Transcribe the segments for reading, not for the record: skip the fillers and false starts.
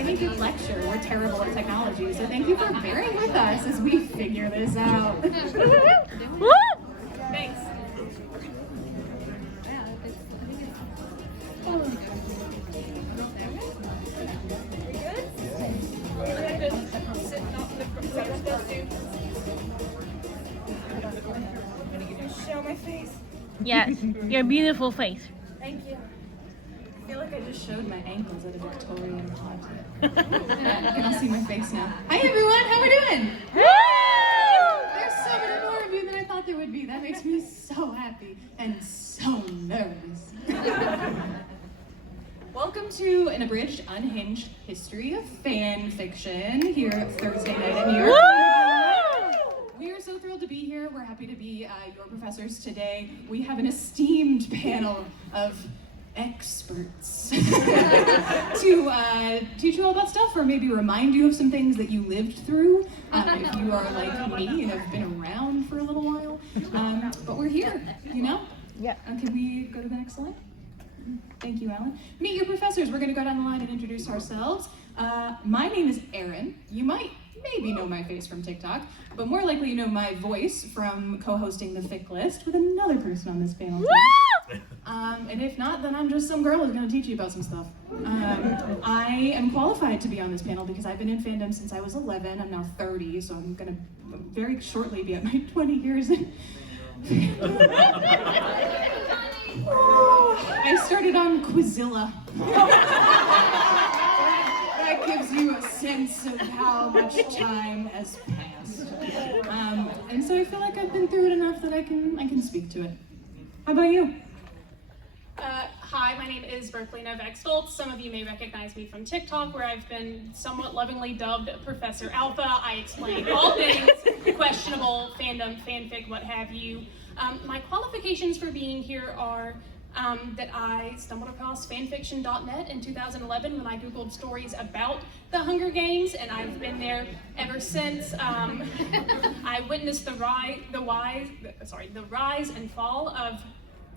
any good lecture, we're terrible at technology, so thank you for bearing with us as we figure this out. Thanks. Show my face. Yes, your beautiful face. Thank you. I feel like I just showed my ankles at a Victorian haunt. You can see my face now. Hi everyone, how are we doing? There's so many more of you than I thought there would be. That makes me so happy and so nervous. Welcome to an abridged, unhinged history of fan fiction here at Thursday night in New York. We are so thrilled to be here. We're happy to be your professors today. We have an esteemed panel of experts to teach you all about stuff, or maybe remind you of some things that you lived through if you are like me and have been around for a little while. But we're here, you know? Yeah. Can we go to the next slide? Thank you, Alan. Meet your professors. We're going to go down the line and introduce ourselves. My name is Erin. You might maybe know my face from TikTok, but more likely you know my voice from co-hosting the Fic List with another person on this panel. And if not, then I'm just some girl who's going to teach you about some stuff. I am qualified to be on this panel because I've been in fandom since I was 11. I'm now 30, so I'm going to very shortly be at my 20 years in I started on Quizilla. That gives you a sense of how much time has passed. And so I feel like I've been through it enough that I can speak to it. How about you? Hi, my name is Berklie Novak-Stolz. Some of you may recognize me from TikTok, where I've been somewhat lovingly dubbed Professor Alpha. I explain all things questionable, fandom, fanfic, what have you. My qualifications for being here are that I stumbled across fanfiction.net in 2011 when I googled stories about the Hunger Games, and I've been there ever since. I witnessed the rise and fall of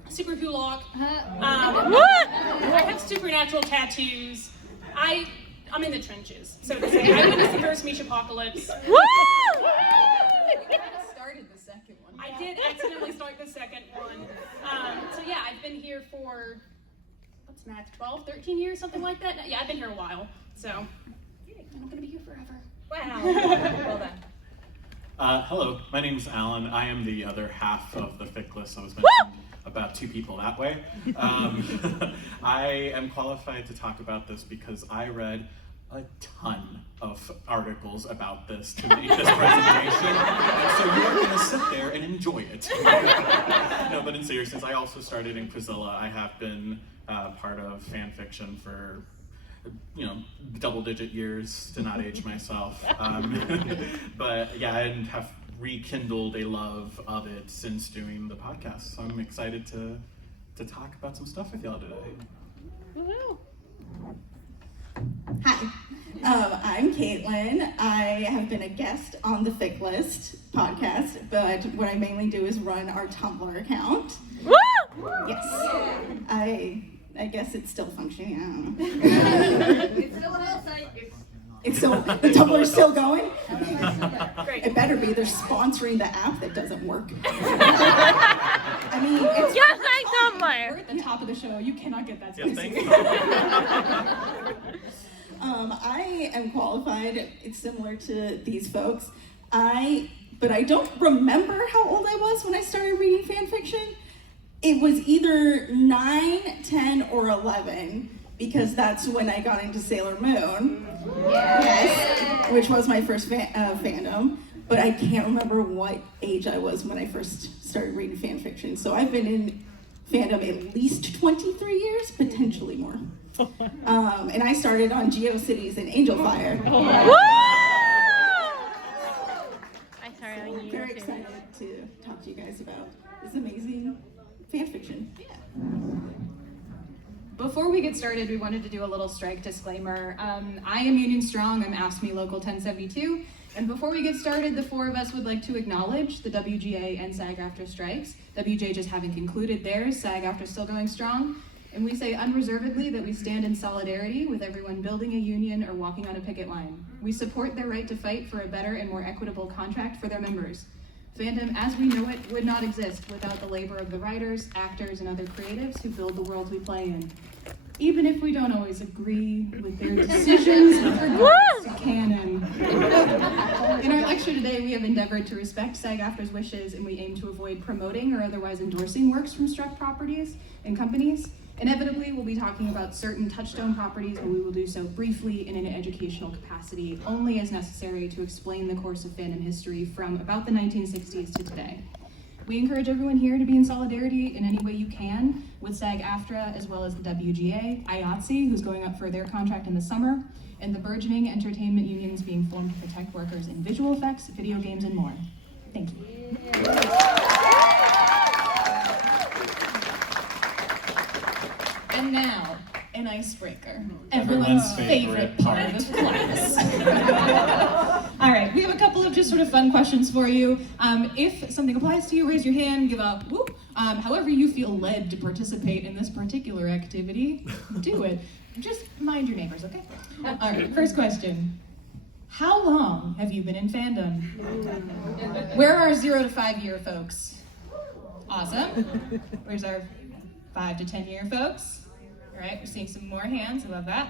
Super Kulok. I have supernatural tattoos. I'm in the trenches, so to say. I witnessed the first Mish Apocalypse. Started the second one. I did accidentally start the second one. So yeah, I've been here for, what's math, 12, 13 years, something like that? Yeah, I've been here a while, so I'm gonna be here forever. Wow. Well done. Hello, my name is Alan. I am the other half of the Fic List. I was mentioned about two people that way. I am qualified to talk about this because I read a ton of articles about this to make this presentation. So you're going to sit there and enjoy it. No, but in seriousness, I also started in Quizilla. I have been part of fan fiction for double-digit years, to not age myself. But yeah, I have rekindled a love of it since doing the podcast. So I'm excited to talk about some stuff with y'all today. Woohoo! Hi, I'm Caitlin. I have been a guest on the Fic List podcast, but what I mainly do is run our Tumblr account. Woo! Yes, I guess it's still functioning. I don't know. It's still a website. It's still, the Tumblr is still going? Great. It better be. They're sponsoring the app that doesn't work. I mean, it's Just like We're Tumblr! at the top of the show. You cannot get that Yeah, space. thanks. I am qualified. It's similar to these folks. But I don't remember how old I was when I started reading fan fiction. It was either 9, 10, or 11, because that's when I got into Sailor Moon. Yes, which was my first fandom. But I can't remember what age I was when I first started reading fan fiction. So I've been in fandom at least 23 years, potentially more. And I started on Geocities and Angel Fire. Woo! I started on I'm you. very excited to talk to you guys about this amazing fan fiction. Before we get started, we wanted to do a little strike disclaimer. I am Union Strong. I'm Ask Me Local 1072. And before we get started, the four of us would like to acknowledge the WGA and SAG-AFTRA strikes. WGA just haven't concluded theirs. SAG-AFTRA still going strong. And we say unreservedly that we stand in solidarity with everyone building a union or walking on a picket line. We support their right to fight for a better and more equitable contract for their members. Fandom, as we know it, would not exist without the labor of the writers, actors, and other creatives who build the worlds we play in. Even if we don't always agree with their decisions with regards to canon. In our lecture today, we have endeavored to respect SAG-AFTRA's wishes, and we aim to avoid promoting or otherwise endorsing works from struck properties and companies. Inevitably, we'll be talking about certain touchstone properties, but we will do so briefly in an educational capacity, only as necessary to explain the course of fandom history from about the 1960s to today. We encourage everyone here to be in solidarity in any way you can with SAG-AFTRA, as well as the WGA, IATSE, who's going up for their contract in the summer, and the burgeoning entertainment unions being formed to protect workers in visual effects, video games, and more. Thank you. And now, an icebreaker. Everyone's favorite part of class. All right, we have a couple of just sort of fun questions for you. If something applies to you, raise your hand, give a whoop. However you feel led to participate in this particular activity, do it. Just mind your neighbors, okay? All right, first question. How long have you been in fandom? Where are our 0 to 5 year folks? Awesome. Where's our 5 to 10 year folks? All right, we're seeing some more hands. I love that.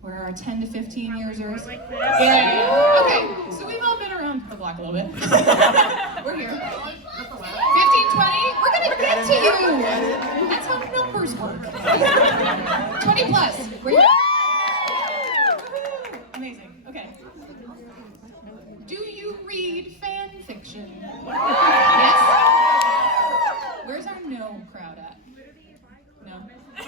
Where are our 10 to 15 yearsers? Yeah. Okay, so we've all been around the block a little bit. We're here. 15, 20. We're gonna get to you. That's how numbers work. 20 plus. We're here. Amazing. Okay. Do you read fan fiction? Yes? Where's our no crowd at? No?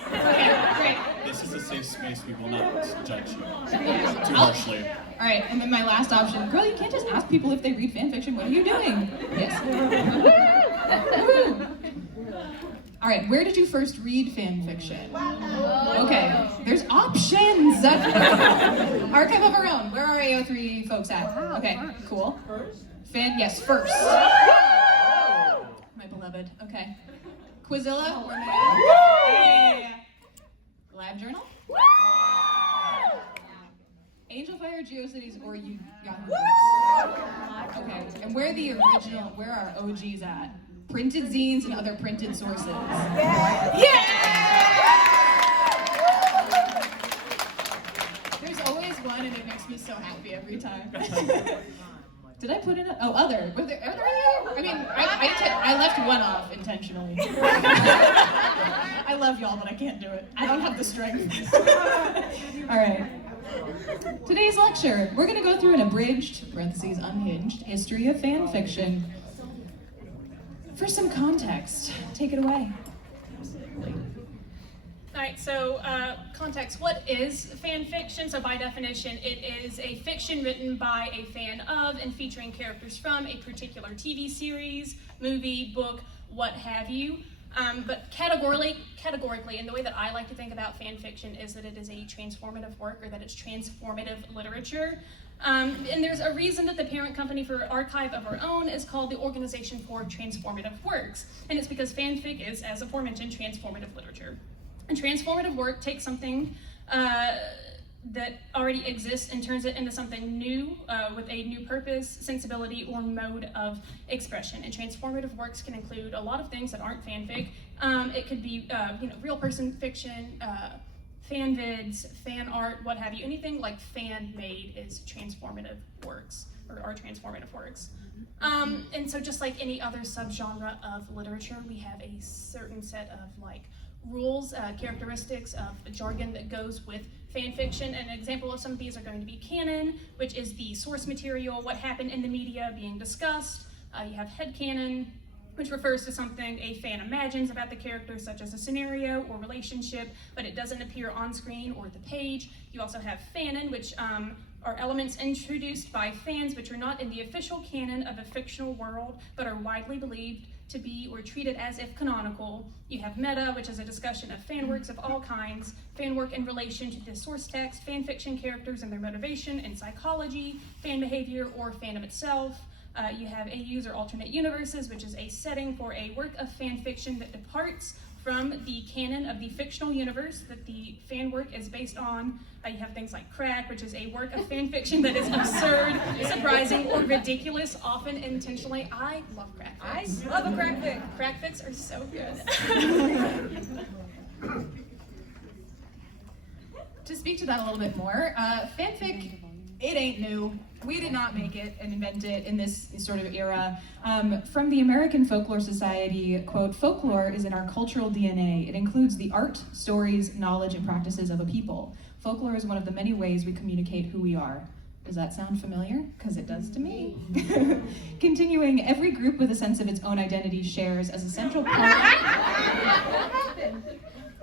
Okay, great. This is a safe space. We will not judge you too harshly. All right, and then my last option. Girl, you can't just ask people if they read fan fiction. What are you doing? Yes? Woohoo! All right, where did you first read fan fiction? Okay, there's options. Archive of our own. Where are AO3 folks at? Okay, cool. Fan, yes, first. My beloved. Okay. Quizilla. Yeah. Lab Journal. Angel Fire, Geocities, or you Yahoo Groups. Okay, and where are OGs at? Printed zines and other printed sources. Yeah! There's always one, and it makes me so happy every time. Did I put in a, other? Are there any? I mean, I left one off intentionally. I love y'all, but I can't do it. I don't have the strength. All right. Today's lecture, we're going to go through an abridged, parentheses, unhinged, history of fan fiction. For some context, take it away. All right, so context, what is fan fiction? So by definition, it is a fiction written by a fan of and featuring characters from a particular TV series, movie, book, what have you. But categorically, and the way that I like to think about fan fiction is that it is a transformative work, or that it's transformative literature. And there's a reason that the parent company for Archive of Our Own is called the Organization for Transformative Works. And it's because fanfic is, as aforementioned, transformative literature. And transformative work takes something that already exists and turns it into something new with a new purpose, sensibility, or mode of expression. And transformative works can include a lot of things that aren't fanfic. It could be real person fiction, fan vids, fan art, what have you. Anything like fan-made is transformative works, or are transformative works. And so just like any other subgenre of literature, we have a certain set of rules, characteristics of the jargon that goes with fan fiction. An example of some of these are going to be canon, which is the source material, what happened in the media being discussed. You have headcanon, which refers to something a fan imagines about the character, such as a scenario or relationship, but it doesn't appear on screen or the page. You also have fanon, which are elements introduced by fans which are not in the official canon of a fictional world, but are widely believed to be or treated as if canonical. You have meta, which is a discussion of fan works of all kinds, fan work in relation to the source text, fan fiction characters and their motivation and psychology, fan behavior, or fandom itself. You have AUs or alternate universes, which is a setting for a work of fan fiction that departs from the canon of the fictional universe that the fan work is based on. You have things like Crack, which is a work of fan fiction that is absurd, surprising, or ridiculous, often intentionally. I love crack fics. I love a crack fic. Crack fics are so good. To speak to that a little bit more, fanfic, it ain't new. We did not make it and invent it in this sort of era. From the American Folklore Society, quote, "Folklore is in our cultural DNA. It includes the art, stories, knowledge, and practices of a people. Folklore is one of the many ways we communicate who we are." Does that sound familiar? Because it does to me. Continuing, every group with a sense of its own identity shares as a central part.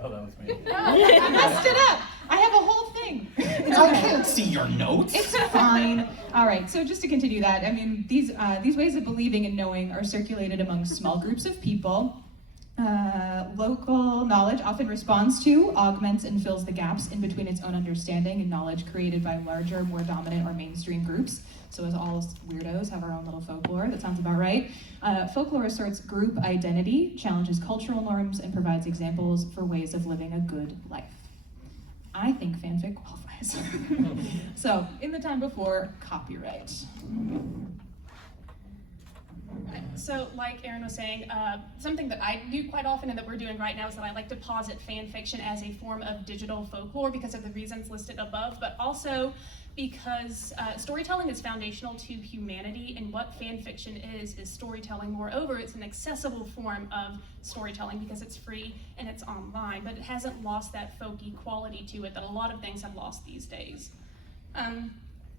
Oh, that was me. I messed it up. I have a whole thing. It's I okay. can't see your notes. It's fine. All right, so just to continue that, I mean, these ways of believing and knowing are circulated among small groups of people. Local knowledge often responds to, augments, and fills the gaps in between its own understanding and knowledge created by larger, more dominant or mainstream groups. So as all us weirdos have our own little folklore, that sounds about right. Folklore asserts group identity, challenges cultural norms, and provides examples for ways of living a good life. I think fanfic qualifies. So, in the time before copyright. So, like Erin was saying, something that I do quite often and that we're doing right now is that I like to posit fan fiction as a form of digital folklore because of the reasons listed above, but also because storytelling is foundational to humanity, and what fan fiction is storytelling. Moreover, it's an accessible form of storytelling because it's free and it's online, but it hasn't lost that folky quality to it that a lot of things have lost these days.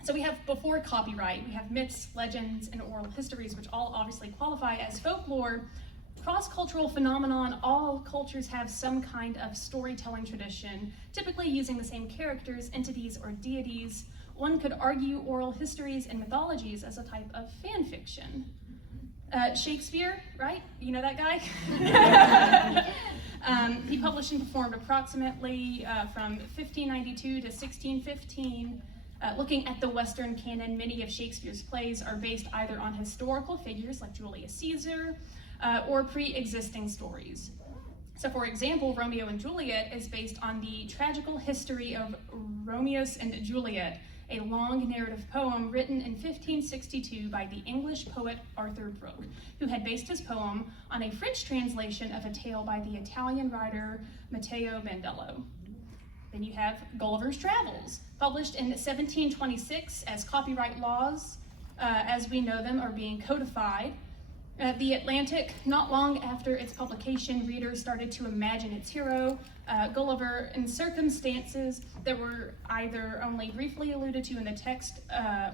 So we have, before copyright, we have myths, legends, and oral histories, which all obviously qualify as folklore. Cross-cultural phenomenon, all cultures have some kind of storytelling tradition, typically using the same characters, entities, or deities. One could argue oral histories and mythologies as a type of fan fiction. Shakespeare, right? You know that guy? He published and performed approximately from 1592 to 1615. Looking at the Western canon, many of Shakespeare's plays are based either on historical figures like Julius Caesar or pre-existing stories. So for example, Romeo and Juliet is based on the tragical history of Romeus and Juliet, a long narrative poem written in 1562 by the English poet Arthur Brooke, who had based his poem on a French translation of a tale by the Italian writer Matteo Bandello. Then you have Gulliver's Travels, published in 1726 as copyright laws, as we know them, are being codified. The Atlantic, not long after its publication, readers started to imagine its hero, Gulliver, in circumstances that were either only briefly alluded to in the text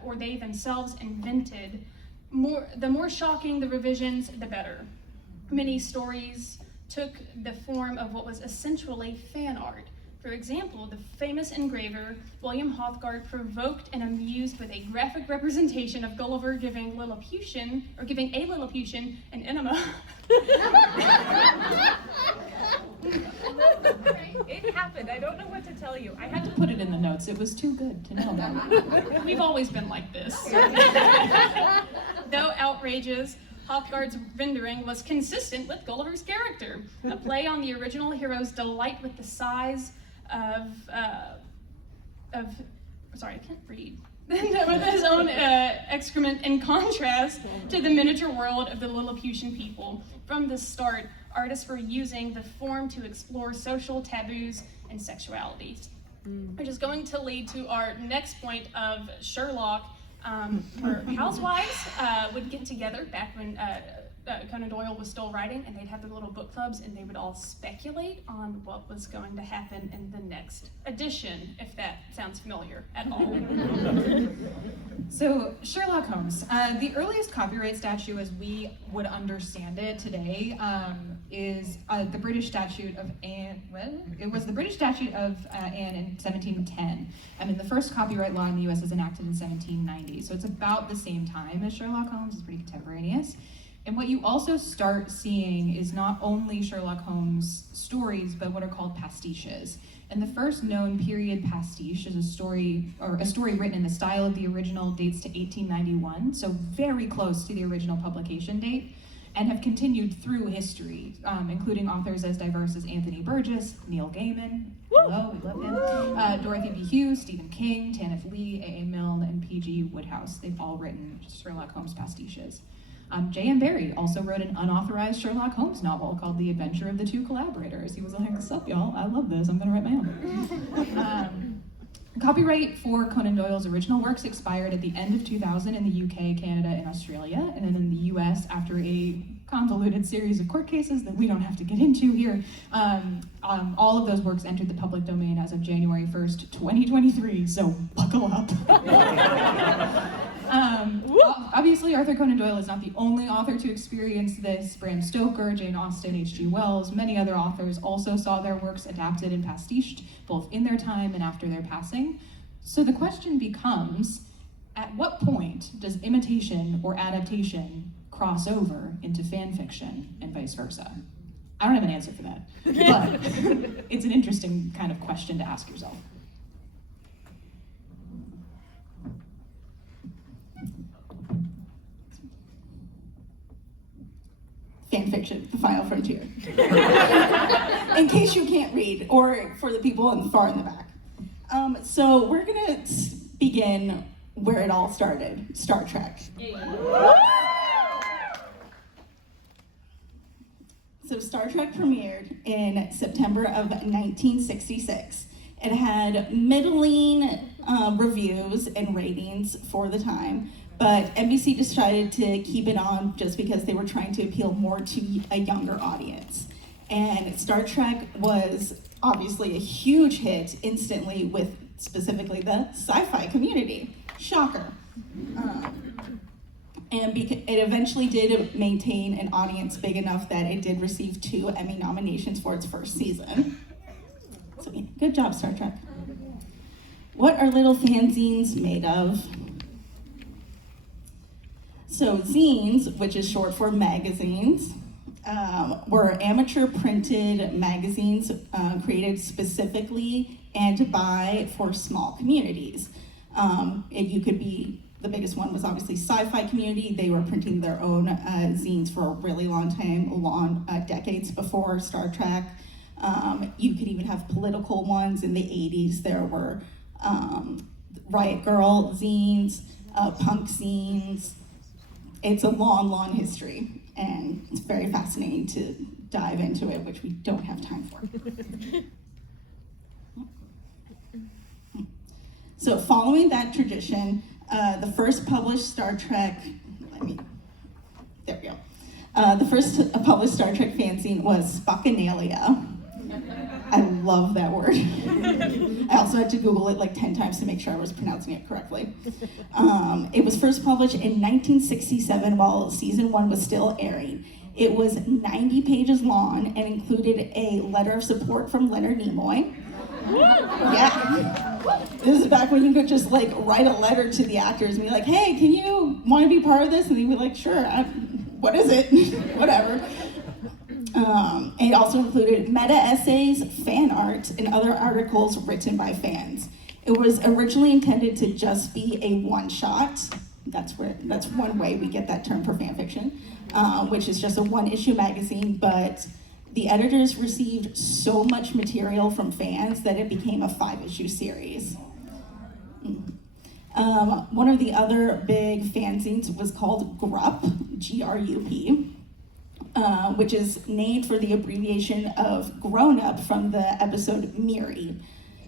or they themselves invented. The more shocking the revisions, the better. Many stories took the form of what was essentially fan art. For example, the famous engraver William Haughgard provoked and amused with a graphic representation of Gulliver giving a Lilliputian an enema. It happened. I don't know what to tell you. I had to put it in the notes. It was too good to know. We've always been like this. Though outrageous, Haughgard's rendering was consistent with Gulliver's character, a play on the original hero's delight with the size sorry, I can't read. With his own excrement, in contrast to the miniature world of the Lilliputian people. From the start, artists were using the form to explore social taboos and sexualities, which is going to lead to our next point of Sherlock, where housewives would get together back when Conan Doyle was still writing, and they'd have their little book clubs, and they would all speculate on what was going to happen in the next edition, if that sounds familiar at all. So, Sherlock Holmes. The earliest copyright statute as we would understand it today is the British Statute of Anne. Well, it was the British Statute of Anne in 1710. And then the first copyright law in the US was enacted in 1790. So it's about the same time as Sherlock Holmes. It's pretty contemporaneous. And what you also start seeing is not only Sherlock Holmes stories, but what are called pastiches. And the first known period pastiche is a story written in the style of the original, dates to 1891, so very close to the original publication date. and have continued through history, including authors as diverse as Anthony Burgess, Neil Gaiman, hello, we love him, Dorothy B. Hughes, Stephen King, Tanith Lee, A.A. Milne, and P.G. Woodhouse. They've all written Sherlock Holmes pastiches. J.M. Barrie also wrote an unauthorized Sherlock Holmes novel called The Adventure of the Two Collaborators. He was like, what's up, y'all? I love this. I'm going to write my own. Copyright for Conan Doyle's original works expired at the end of 2000 in the UK, Canada, and Australia, and then in the US after a convoluted series of court cases that we don't have to get into here. All of those works entered the public domain as of January 1st, 2023, so buckle up. Obviously, Arthur Conan Doyle is not the only author to experience this. Bram Stoker, Jane Austen, H.G. Wells, many other authors also saw their works adapted and pastiched, both in their time and after their passing. So the question becomes, at what point does imitation or adaptation cross over into fan fiction and vice versa? I don't have an answer for that, but it's an interesting kind of question to ask yourself. Fan fiction, the final frontier. In case you can't read, or for the people far in the back. So we're gonna begin where it all started, Star Trek. So Star Trek premiered in September of 1966. It had middling reviews and ratings for the time, but NBC decided to keep it on just because they were trying to appeal more to a younger audience. And Star Trek was obviously a huge hit instantly with specifically the sci-fi community. Shocker. And it eventually did maintain an audience big enough that it did receive 2 Emmy nominations for its first season. So yeah, good job, Star Trek. What are little fanzines made of? So zines, which is short for magazines, were amateur printed magazines created specifically and by for small communities. You could be, the biggest one was obviously sci-fi community. They were printing their own zines for a really long time, decades before Star Trek. You could even have political ones in the 80s. There were Riot Girl zines, punk zines. It's a long, long history, and it's very fascinating to dive into it, which we don't have time for. So following that tradition, the first published Star Trek, there we go. The first published Star Trek fanzine was Spockanalia. I love that word. I also had to Google it like 10 times to make sure I was pronouncing it correctly. It was first published in 1967 while season 1 was still airing. It was 90 pages long and included a letter of support from Leonard Nimoy. Yeah. This is back when you could just like write a letter to the actors and be like, hey, can you want to be part of this? And they'd be like, sure, what is it? Whatever. It also included meta essays, fan art, and other articles written by fans. It was originally intended to just be a one-shot. That's one way we get that term for fan fiction, which is just a one-issue magazine, but the editors received so much material from fans that it became a 5-issue series. One of the other big fanzines was called GRUP, G-R-U-P, which is named for the abbreviation of Grown Up from the episode Miri.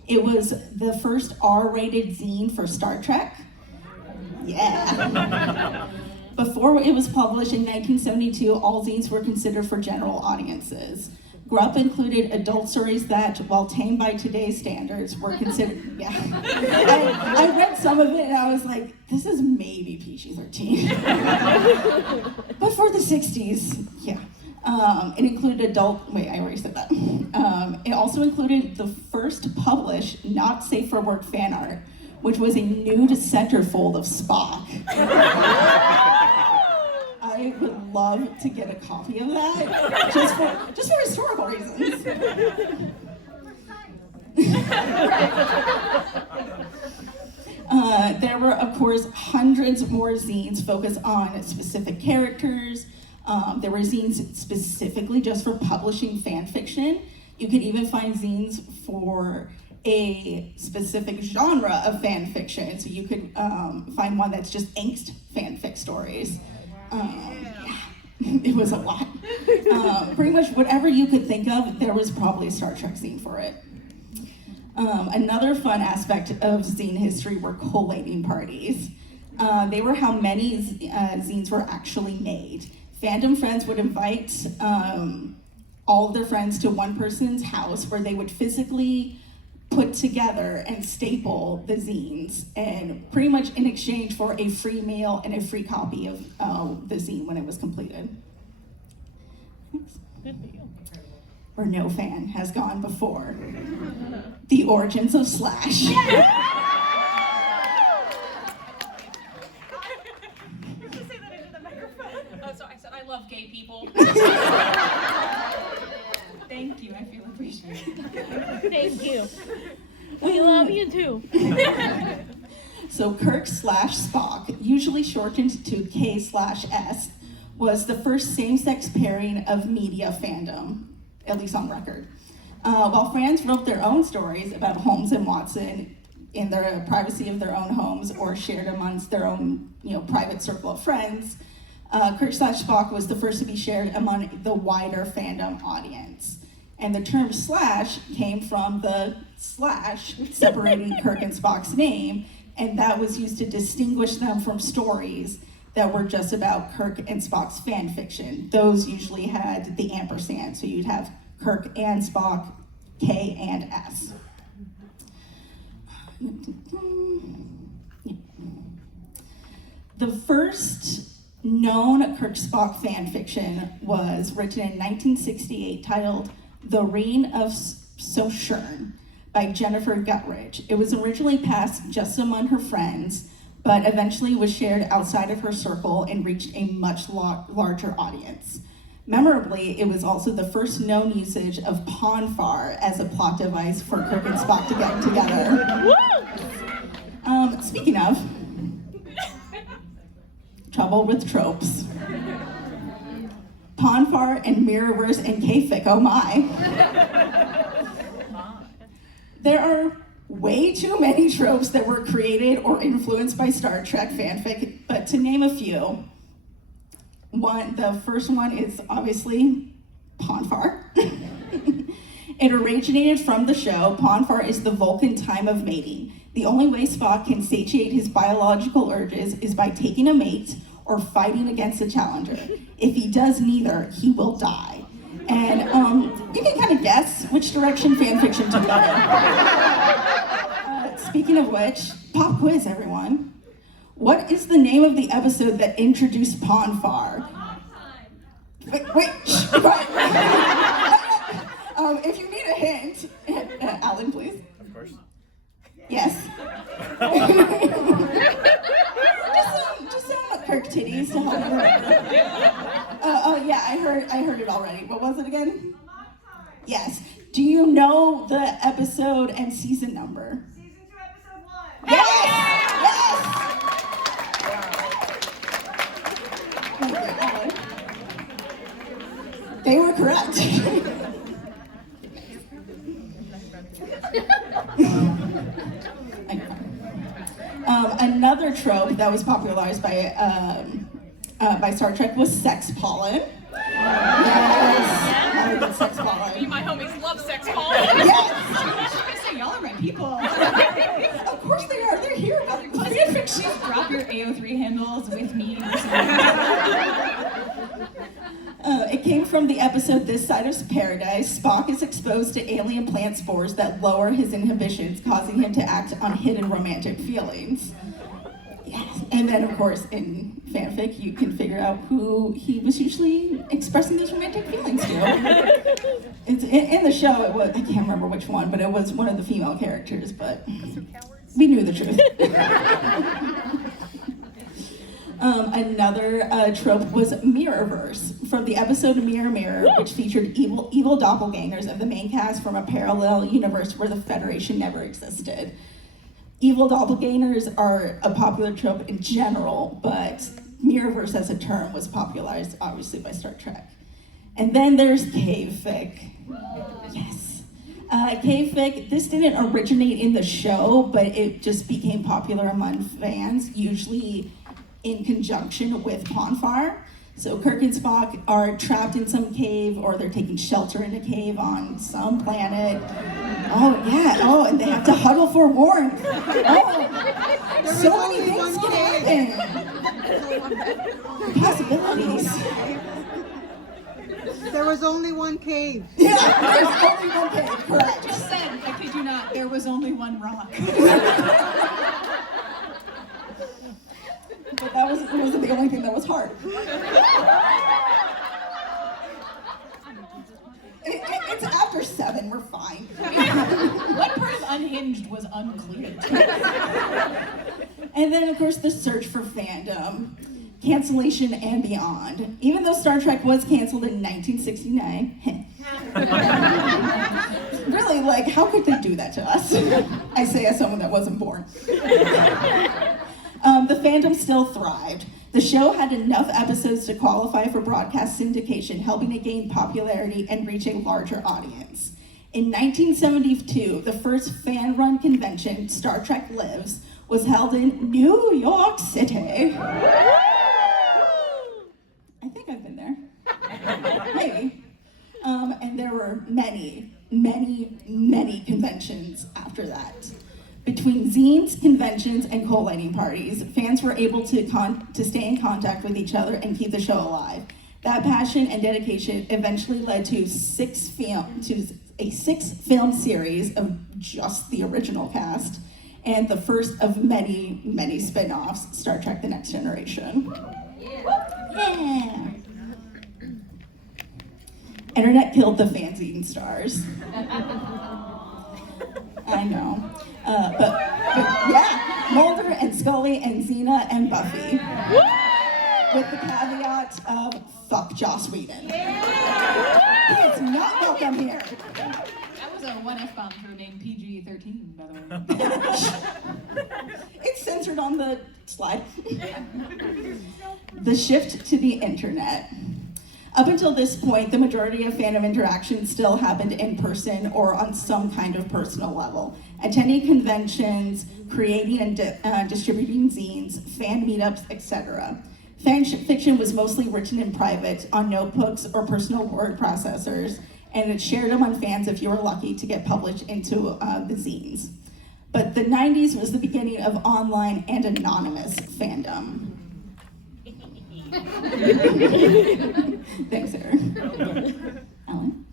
It was the first R-rated zine for Star Trek. Yeah. Before it was published in 1972, all zines were considered for general audiences. GRUP included adult stories that, while tame by today's standards, were considered, yeah. I read some of it and I was like, this is maybe PG-13. But for the 60s, yeah. It included I already said that. It also included the first published not safe for work fan art, which was a nude centerfold of Spock. I would love to get a copy of that, just for historical reasons. There were, of course, hundreds more zines focused on specific characters, There were zines specifically just for publishing fan fiction. You could even find zines for a specific genre of fan fiction. So you could find one that's just angst fanfic stories. It was a lot. Pretty much whatever you could think of, there was probably a Star Trek zine for it. Another fun aspect of zine history were collating parties. They were how many zines were actually made. Fandom friends would invite all of their friends to one person's house where they would physically put together and staple the zines, and pretty much in exchange for a free meal and a free copy of the zine when it was completed. Where no fan has gone before. The origins of Slash. So I said I love gay people. Thank you, I feel appreciated. Thank you. We love you too. So Kirk/Spock, usually shortened to K/S, was the first same-sex pairing of media fandom, at least on record. While fans wrote their own stories about Holmes and Watson in the privacy of their own homes or shared amongst their own, private circle of friends, Kirk/Spock was the first to be shared among the wider fandom audience. And the term slash came from the slash separating Kirk and Spock's name, and that was used to distinguish them from stories that were just about Kirk and Spock's fan fiction. Those usually had the ampersand, so you'd have Kirk and Spock, K and S. The first known Kirk-Spock fan fiction was written in 1968, titled The Reign of Sojourn by Jennifer Guttridge. It was originally passed just among her friends, but eventually was shared outside of her circle and reached a much larger audience. Memorably, it was also the first known usage of ponfar as a plot device for Kirk and Spock to get together. Speaking of, trouble with tropes. Ponfar and Mirrorverse and K-fic, oh my. There are way too many tropes that were created or influenced by Star Trek fanfic, but to name a few, the first one is obviously Ponfar. It originated from the show. Ponfar is the Vulcan time of mating. The only way Spock can satiate his biological urges is by taking a mate or fighting against a challenger. If he does neither, he will die. And you can kind of guess which direction fanfiction took that in. Speaking of which, pop quiz, everyone. What is the name of the episode that introduced Ponfar? Wait, shh, quiet. If you need a hint, Alan, please. Of course. Yes. just some Kirk titties to help you. Oh yeah, I heard it already. What was it again? Yes. Do you know the episode and season number? Season 2, episode 1. Yes! Yes! Thank you, Alan. They were correct. Another trope that was popularized by Star Trek was sex pollen. Yes, I love sex Me pollen. and my homies love sex calls. Yes, I say y'all are my people. of course they are. They're here about fan fiction. Drop your AO3 handles with me. It came from the episode This Side of Paradise. Spock is exposed to alien plant spores that lower his inhibitions, causing him to act on hidden romantic feelings. Yes. And then, of course, in fanfic, you can figure out who he was usually expressing these romantic feelings to. In the show, it was, I can't remember which one, but it was one of the female characters, but we knew the truth. Another trope was Mirrorverse, from the episode Mirror Mirror, which featured evil doppelgangers of the main cast from a parallel universe where the Federation never existed. Evil doppelgangers are a popular trope in general, but Mirrorverse as a term was popularized, obviously, by Star Trek. And then there's cave fic. Yes. Cave fic, this didn't originate in the show, but it just became popular among fans, usually in conjunction with Ponfar. So Kirk and Spock are trapped in some cave, or they're taking shelter in a cave on some planet. Oh yeah, oh, and they have to huddle for warmth. Oh, so many things can happen. Possibilities. There was only one cave. Yeah, there's only one cave, correct. Just said, I kid you not, there was only one rock. But that wasn't the only thing that was hard. It's after 7, we're fine. What part of Unhinged was unclear? And then, of course, the search for fandom, cancellation and beyond. Even though Star Trek was canceled in 1969, really, like, how could they do that to us? I say as someone that wasn't born. The fandom still thrived. The show had enough episodes to qualify for broadcast syndication, helping it gain popularity and reach a larger audience. In 1972, the first fan-run convention, Star Trek Lives, was held in New York City. I think I've been there. Maybe. And there were many, many, many conventions after that. Between zines, conventions, and collating parties, fans were able to stay in contact with each other and keep the show alive. That passion and dedication eventually led to a 6-film series of just the original cast, and the first of many, many spin-offs, Star Trek: The Next Generation. Yeah. Internet killed the fanzine stars. I know. But yeah, Mulder and Scully and Xena and Buffy. With the caveat of fuck Joss Whedon. He is not welcome here. That was a one F-bomb for name PG-13, by the way. It's censored on the slide. The shift to the internet. Up until this point, the majority of fandom interaction still happened in person or on some kind of personal level. Attending conventions, creating and distributing zines, fan meetups, etc. Fan fiction was mostly written in private on notebooks or personal word processors, and it's shared among fans if you were lucky to get published into the zines. But the 90s was the beginning of online and anonymous fandom. Thanks, Sarah. Alan?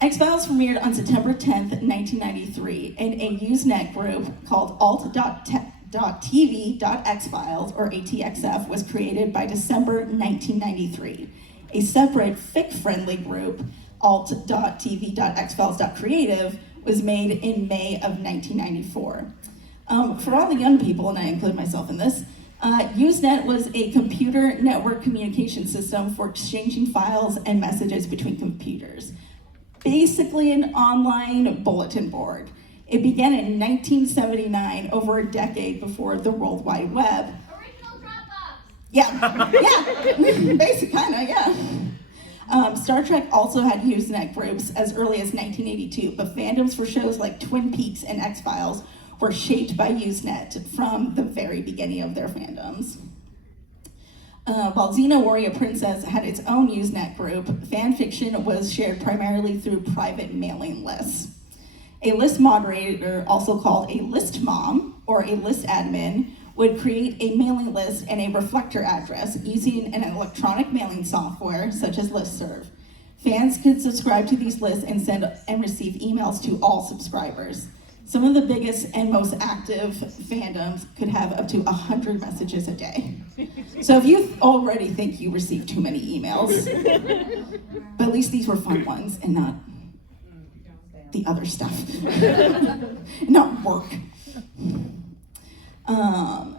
X-Files premiered on September 10th, 1993, in a Usenet group called alt.tv.xfiles, or ATXF, was created by December 1993. A separate fic-friendly group, alt.tv.xfiles.creative, was made in May of 1994. For all the young people, and I include myself in this, Usenet was a computer network communication system for exchanging files and messages between computers. Basically an online bulletin board. It began in 1979, over a decade before the World Wide Web. Original Dropbox. Yeah, basic kinda, yeah. Star Trek also had Usenet groups as early as 1982, but fandoms for shows like Twin Peaks and X-Files were shaped by Usenet from the very beginning of their fandoms. While Xena Warrior Princess had its own Usenet group, fanfiction was shared primarily through private mailing lists. A list moderator, also called a list mom or a list admin, would create a mailing list and a reflector address using an electronic mailing software such as Listserv. Fans could subscribe to these lists and send and receive emails to all subscribers. Some of the biggest and most active fandoms could have up to 100 messages a day. So if you already think you received too many emails, but at least these were fun ones and not the other stuff, not work.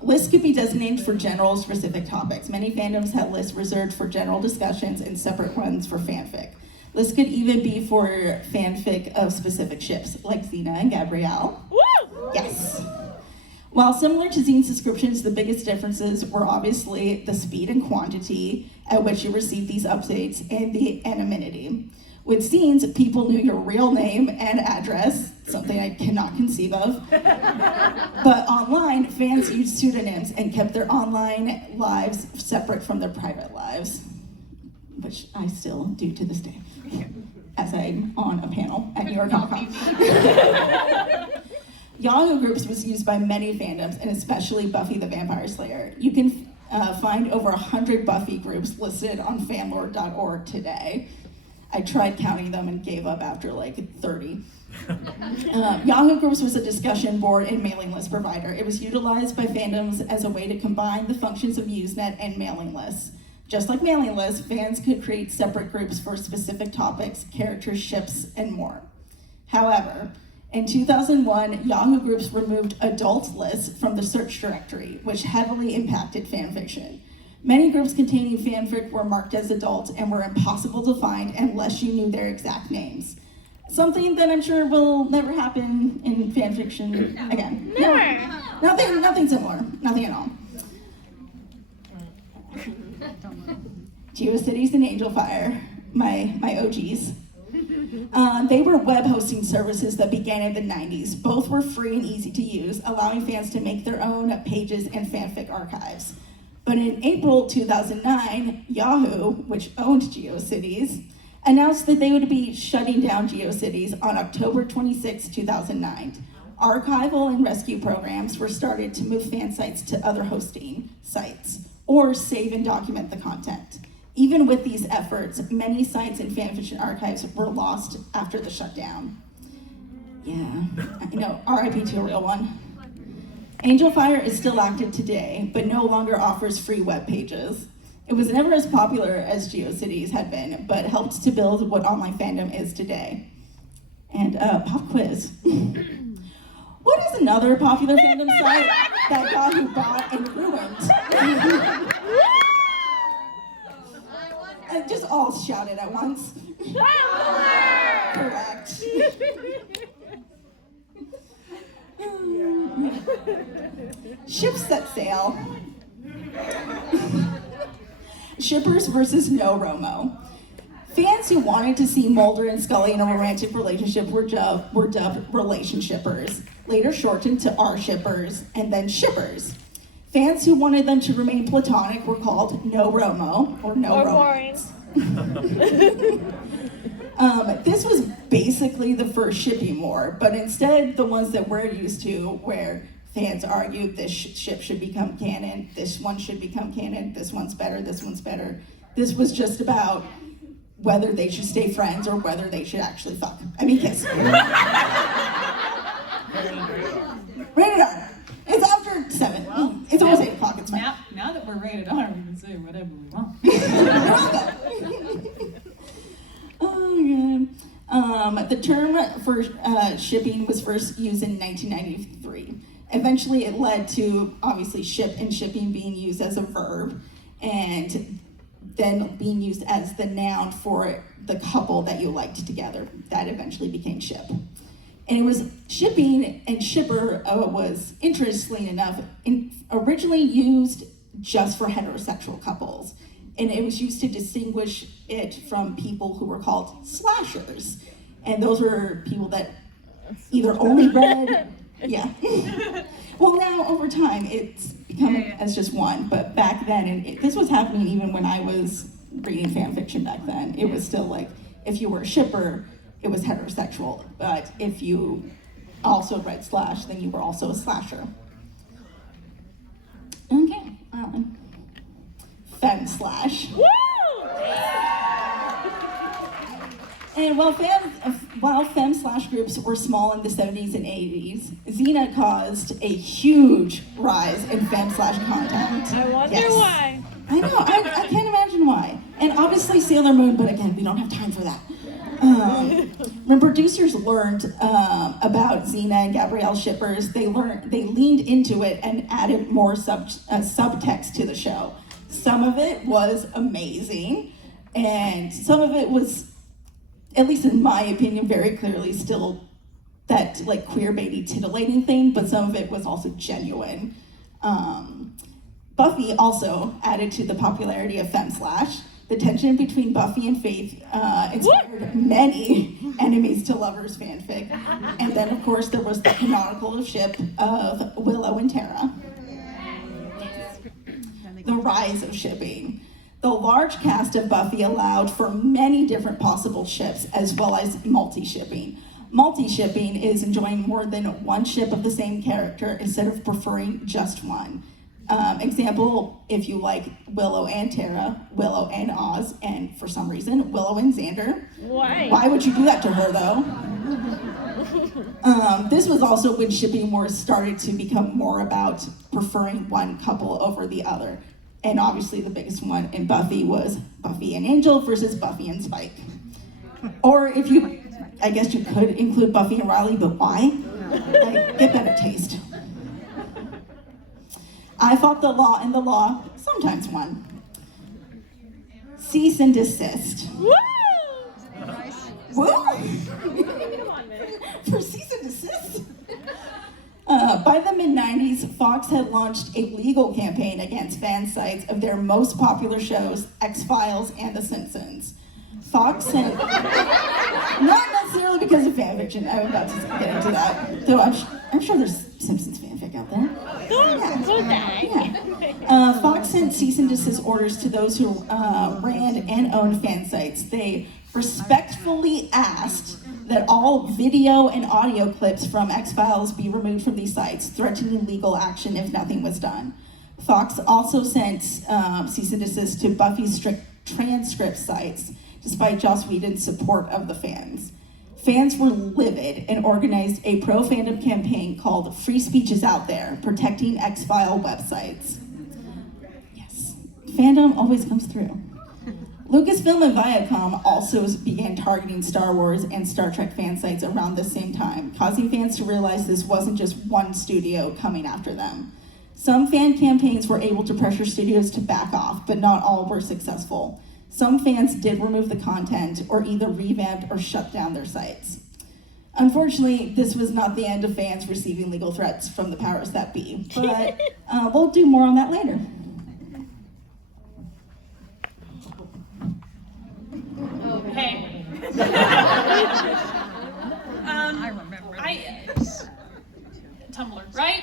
Lists could be designated for general specific topics. Many fandoms had lists reserved for general discussions and separate ones for fanfic. Lists could even be for fanfic of specific ships, like Xena and Gabrielle. Woo! Yes. While similar to zine subscriptions, the biggest differences were obviously the speed and quantity at which you received these updates and the anonymity. With zines, people knew your real name and address, something I cannot conceive of. But online, fans used pseudonyms and kept their online lives separate from their private lives, which I still do to this day, as I'm on a panel at New York Comic Con. Yahoo Groups was used by many fandoms, and especially Buffy the Vampire Slayer. You can find over 100 Buffy groups listed on fanlore.org today. I tried counting them and gave up after like 30. Yahoo Groups was a discussion board and mailing list provider. It was utilized by fandoms as a way to combine the functions of Usenet and mailing lists. Just like mailing lists, fans could create separate groups for specific topics, characters, ships, and more. However, in 2001, Yahoo Groups removed adult lists from the search directory, which heavily impacted fanfiction. Many groups containing fanfic were marked as adult and were impossible to find unless you knew their exact names. Something that I'm sure will never happen in fanfiction again. Never. Nothing similar. Nothing at all. Geocities and Angel Fire, my OGs. They were web hosting services that began in the 90s. Both were free and easy to use, allowing fans to make their own pages and fanfic archives. But in April 2009, Yahoo, which owned Geocities, announced that they would be shutting down Geocities on October 26, 2009. Archival and rescue programs were started to move fan sites to other hosting sites or save and document the content. Even with these efforts, many sites and fanfiction archives were lost after the shutdown. Yeah, I know, RIP to a real one. Angel Fire is still active today, but no longer offers free web pages. It was never as popular as Geocities had been, but helped to build what online fandom is today. And pop quiz. What is another popular fandom site that Yahoo bought and ruined? Just all shout it at once. Correct. Ships that sail. Shippers versus no Romo. Fans who wanted to see Mulder and Scully in a romantic relationship were dubbed relationshippers, later shortened to R-shippers, and then shippers. Fans who wanted them to remain platonic were called no Romo, or no romance. This was basically the first shipping war, but instead the ones that we're used to, where fans argued this ship should become canon, this one should become canon, this one's better, this one's better. This was just about whether they should stay friends or whether they should actually fuck. I mean, kiss. Rated R. It's after 7. Well, it's almost 8 o'clock, it's fine. Now that we're rated R, we can say whatever we want. Oh, God. The term for shipping was first used in 1993. Eventually, it led to, obviously, ship and shipping being used as a verb, and then being used as the noun for the couple that you liked together. That eventually became ship. And it was shipping and shipper was, interestingly enough, originally used just for heterosexual couples. And it was used to distinguish it from people who were called slashers. And those were people that either only read, yeah. Well, now over time, it's become as just one. But back then, and this was happening even when I was reading fan fiction back then. It was still like, if you were a shipper, it was heterosexual. But if you also read slash, then you were also a slasher. Okay, fem slash. Woo! And while fem slash groups were small in the 70s and 80s, Xena caused a huge rise in fem slash content. I wonder why. I know, I can't imagine why. And obviously Sailor Moon, but again, we don't have time for that. When producers learned about Xena and Gabrielle shippers, they leaned into it and added more subtext to the show. Some of it was amazing, and some of it was, at least in my opinion, very clearly still that like queerbaity titillating thing, but some of it was also genuine. Buffy also added to the popularity of femslash. The tension between Buffy and Faith inspired many enemies to lovers fanfic. And then, of course, there was the canonical ship of Willow and Tara. The rise of shipping. The large cast of Buffy allowed for many different possible ships, as well as multi-shipping. Multi-shipping is enjoying more than one ship of the same character instead of preferring just one. Example, if you like Willow and Tara, Willow and Oz, and for some reason, Willow and Xander. Why would you do that to her, though? This was also when shipping wars started to become more about preferring one couple over the other. And obviously the biggest one in Buffy was Buffy and Angel versus Buffy and Spike. Or if you, I guess you could include Buffy and Riley, but why? Like, get better taste. I fought the law, and the law sometimes won. Cease and desist. Woo! Woo! For cease and desist? By the mid-90s, Fox had launched a legal campaign against fan sites of their most popular shows, X-Files and The Simpsons. Fox sent, not necessarily because of fanfiction, I'm about to get into that, though I'm sure there's Simpsons fanfic out there. Fox sent cease and desist orders to those who ran and owned fan sites. They respectfully asked that all video and audio clips from X-Files be removed from these sites, threatening legal action if nothing was done. Fox also sent cease and desist to Buffy's transcript sites, despite Joss Whedon's support of the fans. Fans were livid and organized a pro-fandom campaign called Free Speech is Out There, Protecting X-File Websites. Yes, fandom always comes through. Lucasfilm and Viacom also began targeting Star Wars and Star Trek fan sites around the same time, causing fans to realize this wasn't just one studio coming after them. Some fan campaigns were able to pressure studios to back off, but not all were successful. Some fans did remove the content or either revamped or shut down their sites. Unfortunately, this was not the end of fans receiving legal threats from the powers that be, but we'll do more on that later. Hey. I remember. Tumblr, right?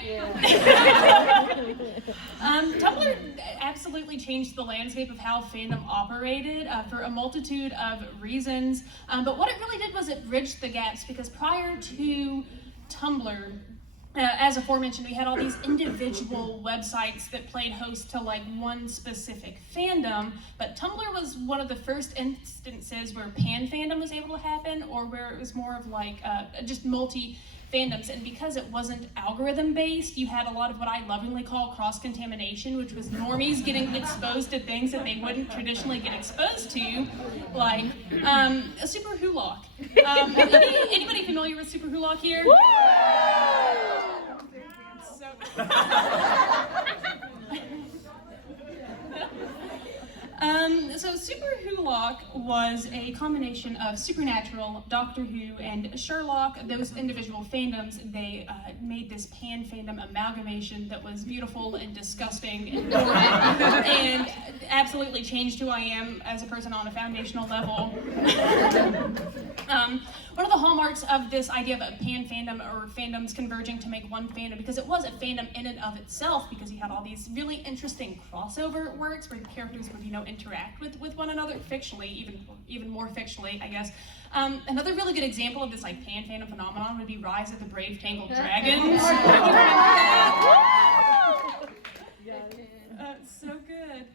Tumblr absolutely changed the landscape of how fandom operated for a multitude of reasons. But what it really did was it bridged the gaps, because prior to Tumblr, as aforementioned, we had all these individual websites that played host to like one specific fandom, but Tumblr was one of the first instances where pan fandom was able to happen, or where it was more of like just multi-fandoms. And because it wasn't algorithm-based, you had a lot of what I lovingly call cross-contamination, which was normies getting exposed to things that they wouldn't traditionally get exposed to, like a Super Hulock. Anybody familiar with Super Hulock here? So Super Hulock was a combination of Supernatural, Doctor Who, and Sherlock. Those individual fandoms, they made this pan fandom amalgamation that was beautiful and disgusting and horrid, and absolutely changed who I am as a person on a foundational level. One of the hallmarks of this idea of a pan fandom, or fandoms converging to make one fandom, because it was a fandom in and of itself, because you had all these really interesting crossover works where the characters would, interact with one another fictionally, even more fictionally, I guess. Another really good example of this like pan fandom phenomenon would be Rise of the Brave Tangled Dragons. So good.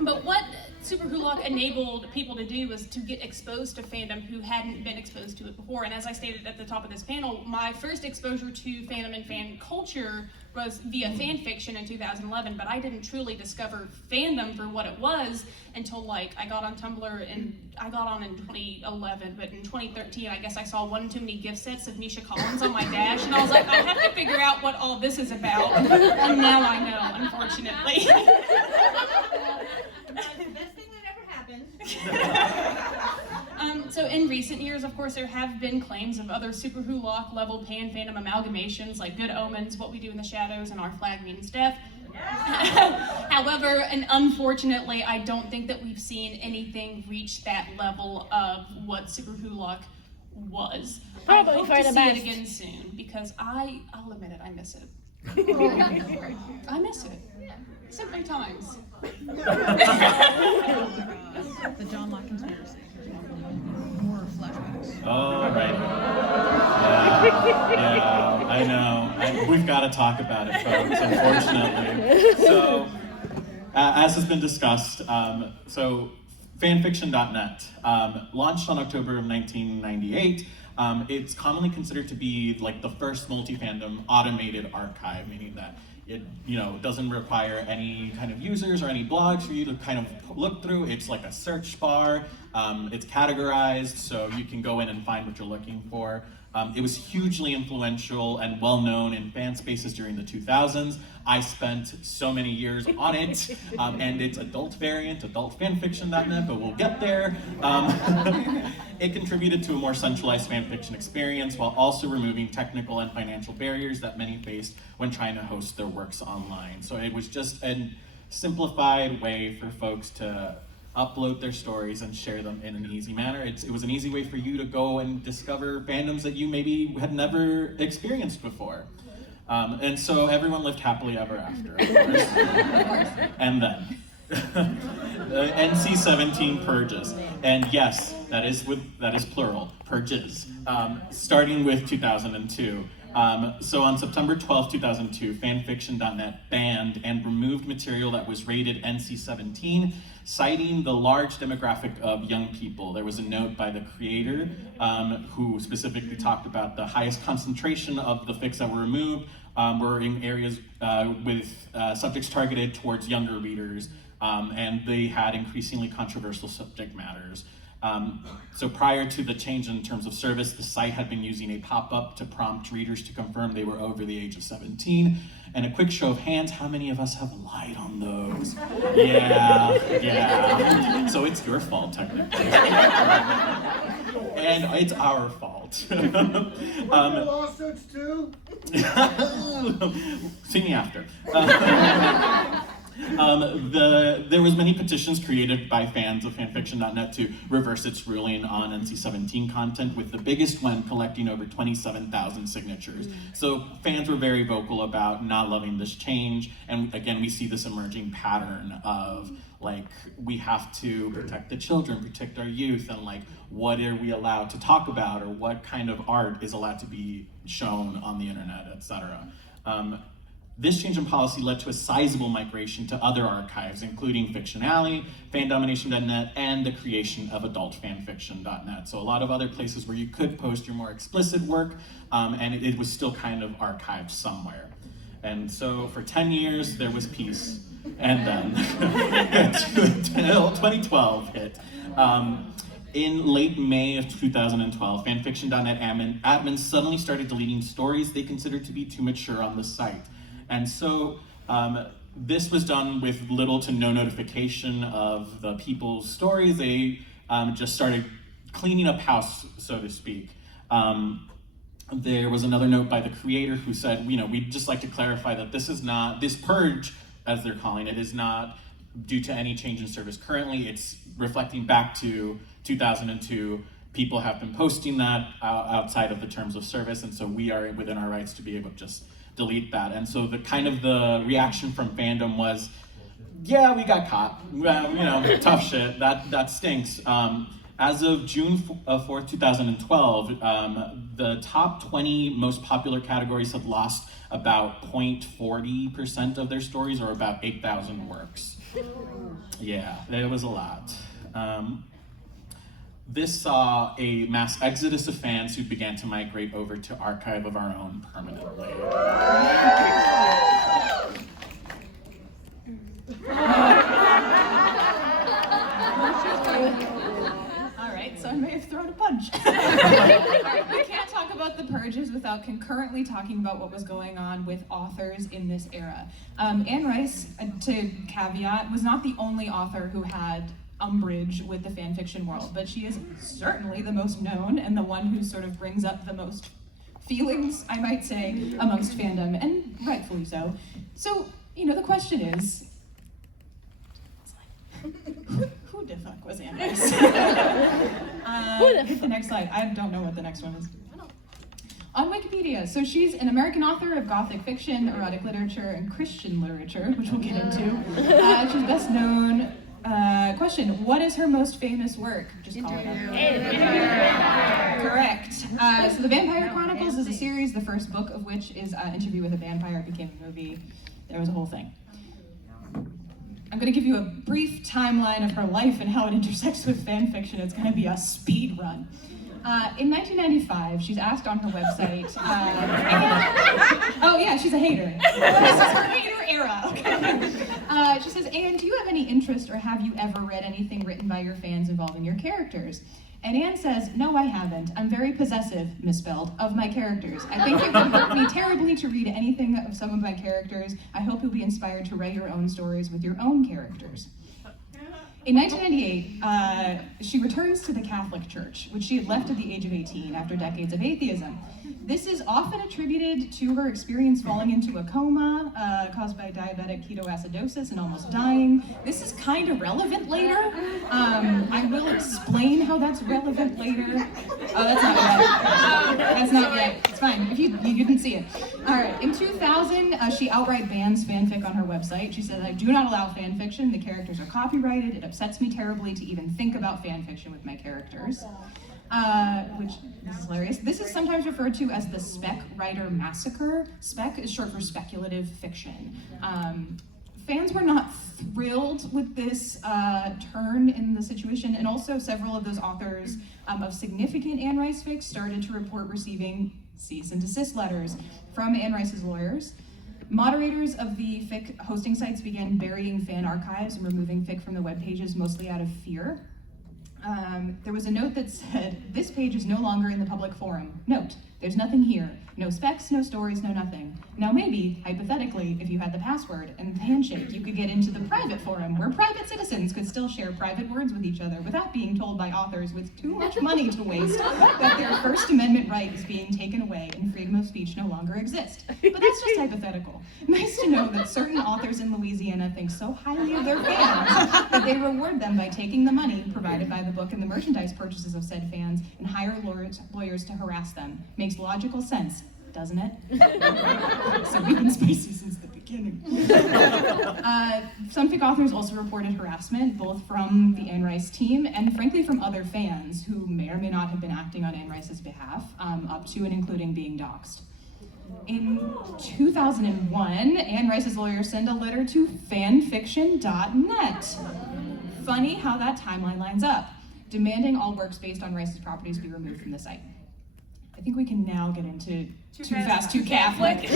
But what Super Hulock enabled people to do was to get exposed to fandom who hadn't been exposed to it before. And as I stated at the top of this panel, my first exposure to fandom and fan culture was via fan fiction in 2011, but I didn't truly discover fandom for what it was until I got on Tumblr, and I got on in 2011, but in 2013 I guess I saw one too many gift sets of Misha Collins on my dash, and I was like, I have to figure out what all this is about, and now I know, unfortunately. The best thing that ever happened. So in recent years, of course, there have been claims of other Super Who Lock level pan-fandom amalgamations like Good Omens, What We Do in the Shadows, and Our Flag Means Death. However, and unfortunately, I don't think that we've seen anything reach that level of what Super Who Lock was. Probably I hope for to the see best. it again soon because I'll admit it, I miss it. I miss it. Simpler times. The John Locke conspiracy. More flashbacks. Oh, right. Yeah, I know. We've got to talk about it, folks, unfortunately. So, as has been discussed, so fanfiction.net, launched on October of 1998. It's commonly considered to be like the first multi-fandom automated archive, meaning that it doesn't require any kind of users or any blogs for you to kind of look through. It's like a search bar. It's categorized, so you can go in and find what you're looking for. It was hugely influential and well-known in fan spaces during the 2000s. I spent so many years on it, and its adult variant, adultfanfiction.net, but we'll get there. It contributed to a more centralized fanfiction experience while also removing technical and financial barriers that many faced when trying to host their works online. So it was just a simplified way for folks to upload their stories and share them in an easy manner. It was an easy way for you to go and discover fandoms that you maybe had never experienced before. And so everyone lived happily ever after, of course. And then, the NC-17 purges. And yes, that is plural, purges, starting with 2002. So on September 12, 2002, fanfiction.net banned and removed material that was rated NC-17, citing the large demographic of young people. There was a note by the creator who specifically talked about the highest concentration of the fics that were removed were in areas with subjects targeted towards younger readers, and they had increasingly controversial subject matters. So prior to the change in terms of service, the site had been using a pop-up to prompt readers to confirm they were over the age of 17. And a quick show of hands, how many of us have lied on those? Yeah. So it's your fault, technically. And it's our fault. Lawsuits too? See me after. There was many petitions created by fans of fanfiction.net to reverse its ruling on NC-17 content, with the biggest one collecting over 27,000 signatures. So fans were very vocal about not loving this change, and again, we see this emerging pattern of like, we have to protect the children, protect our youth, and like, what are we allowed to talk about, or what kind of art is allowed to be shown on the internet, etc. This change in policy led to a sizable migration to other archives, including Fiction Alley, fandomination.net, and the creation of adultfanfiction.net. So a lot of other places where you could post your more explicit work, and it was still kind of archived somewhere. And so for 10 years, there was peace. And then, until 2012 hit. In late May of 2012, fanfiction.net admins suddenly started deleting stories they considered to be too mature on the site. And so this was done with little to no notification of the people's stories. They just started cleaning up house, so to speak. There was another note by the creator who said, we'd just like to clarify that this purge, as they're calling it, is not due to any change in service currently. It's reflecting back to 2002. People have been posting that outside of the terms of service, and so we are within our rights to be able to just delete that. And so the reaction from fandom was, yeah, we got caught. Well, tough shit. That stinks. As of June 4th, 2012, the top 20 most popular categories had lost about 0.40% of their stories, or about 8,000 works. Yeah, it was a lot. This saw a mass exodus of fans who began to migrate over to Archive of Our Own permanently. All right, so I may have thrown a punch. We can't talk about the purges without concurrently talking about what was going on with authors in this era. Anne Rice, to caveat, was not the only author who had umbrage with the fanfiction world, but she is certainly the most known and the one who sort of brings up the most feelings, I might say, amongst fandom, and rightfully so. So, the question is, who the fuck was Anne Rice? Hit the next slide. I don't know what the next one is. On Wikipedia, so she's an American author of Gothic fiction, erotic literature, and Christian literature, which we'll get into. She's best known. Question: what is her most famous work? Just call it up. Correct. So The Vampire Chronicles is a series, the first book of which is Interview with a Vampire. It became a movie. There was a whole thing. I'm going to give you a brief timeline of her life and how it intersects with fan fiction. It's going to be a speed run. In 1995, she's asked on her website, oh yeah, she's a hater. This is her hater era, okay. She says, Anne, do you have any interest or have you ever read anything written by your fans involving your characters? And Anne says, no, I haven't. I'm very possessive, misspelled, of my characters. I think it would hurt me terribly to read anything of some of my characters. I hope you'll be inspired to write your own stories with your own characters. In 1998, she returns to the Catholic Church, which she had left at the age of 18 after decades of atheism. This is often attributed to her experience falling into a coma caused by diabetic ketoacidosis and almost dying. This is kind of relevant later. I will explain how that's relevant later. Oh, that's not yet. That's not yet. It's fine. If you didn't see it. All right. In 2000, she outright bans fanfic on her website. She said, I do not allow fanfiction. The characters are copyrighted. It upsets me terribly to even think about fanfiction with my characters. Which, this is hilarious. This is sometimes referred to as the spec writer massacre. Spec is short for speculative fiction. Fans were not thrilled with this turn in the situation, and also several of those authors of significant Anne Rice fics started to report receiving cease and desist letters from Anne Rice's lawyers. Moderators of the fic hosting sites began burying fan archives and removing fic from the web pages, mostly out of fear. There was a note that said, this page is no longer in the public forum. Note, there's nothing here. No specs, no stories, no nothing. Now maybe, hypothetically, if you had the password and the handshake, you could get into the private forum where private citizens could still share private words with each other without being told by authors with too much money to waste that their First Amendment right is being taken away and freedom of speech no longer exists. But that's just hypothetical. Nice to know that certain authors in Louisiana think so highly of their fans that they reward them by taking the money provided by the book and the merchandise purchases of said fans and hire lawyers to harass them. Makes logical sense, doesn't it? So we've been spicy since the beginning. Some fic authors also reported harassment, both from the Anne Rice team and frankly from other fans who may or may not have been acting on Anne Rice's behalf, up to and including being doxxed. In 2001, Anne Rice's lawyers sent a letter to fanfiction.net. Funny how that timeline lines up, demanding all works based on Rice's properties be removed from the site. I think we can now get into Too Fast, Too Catholic.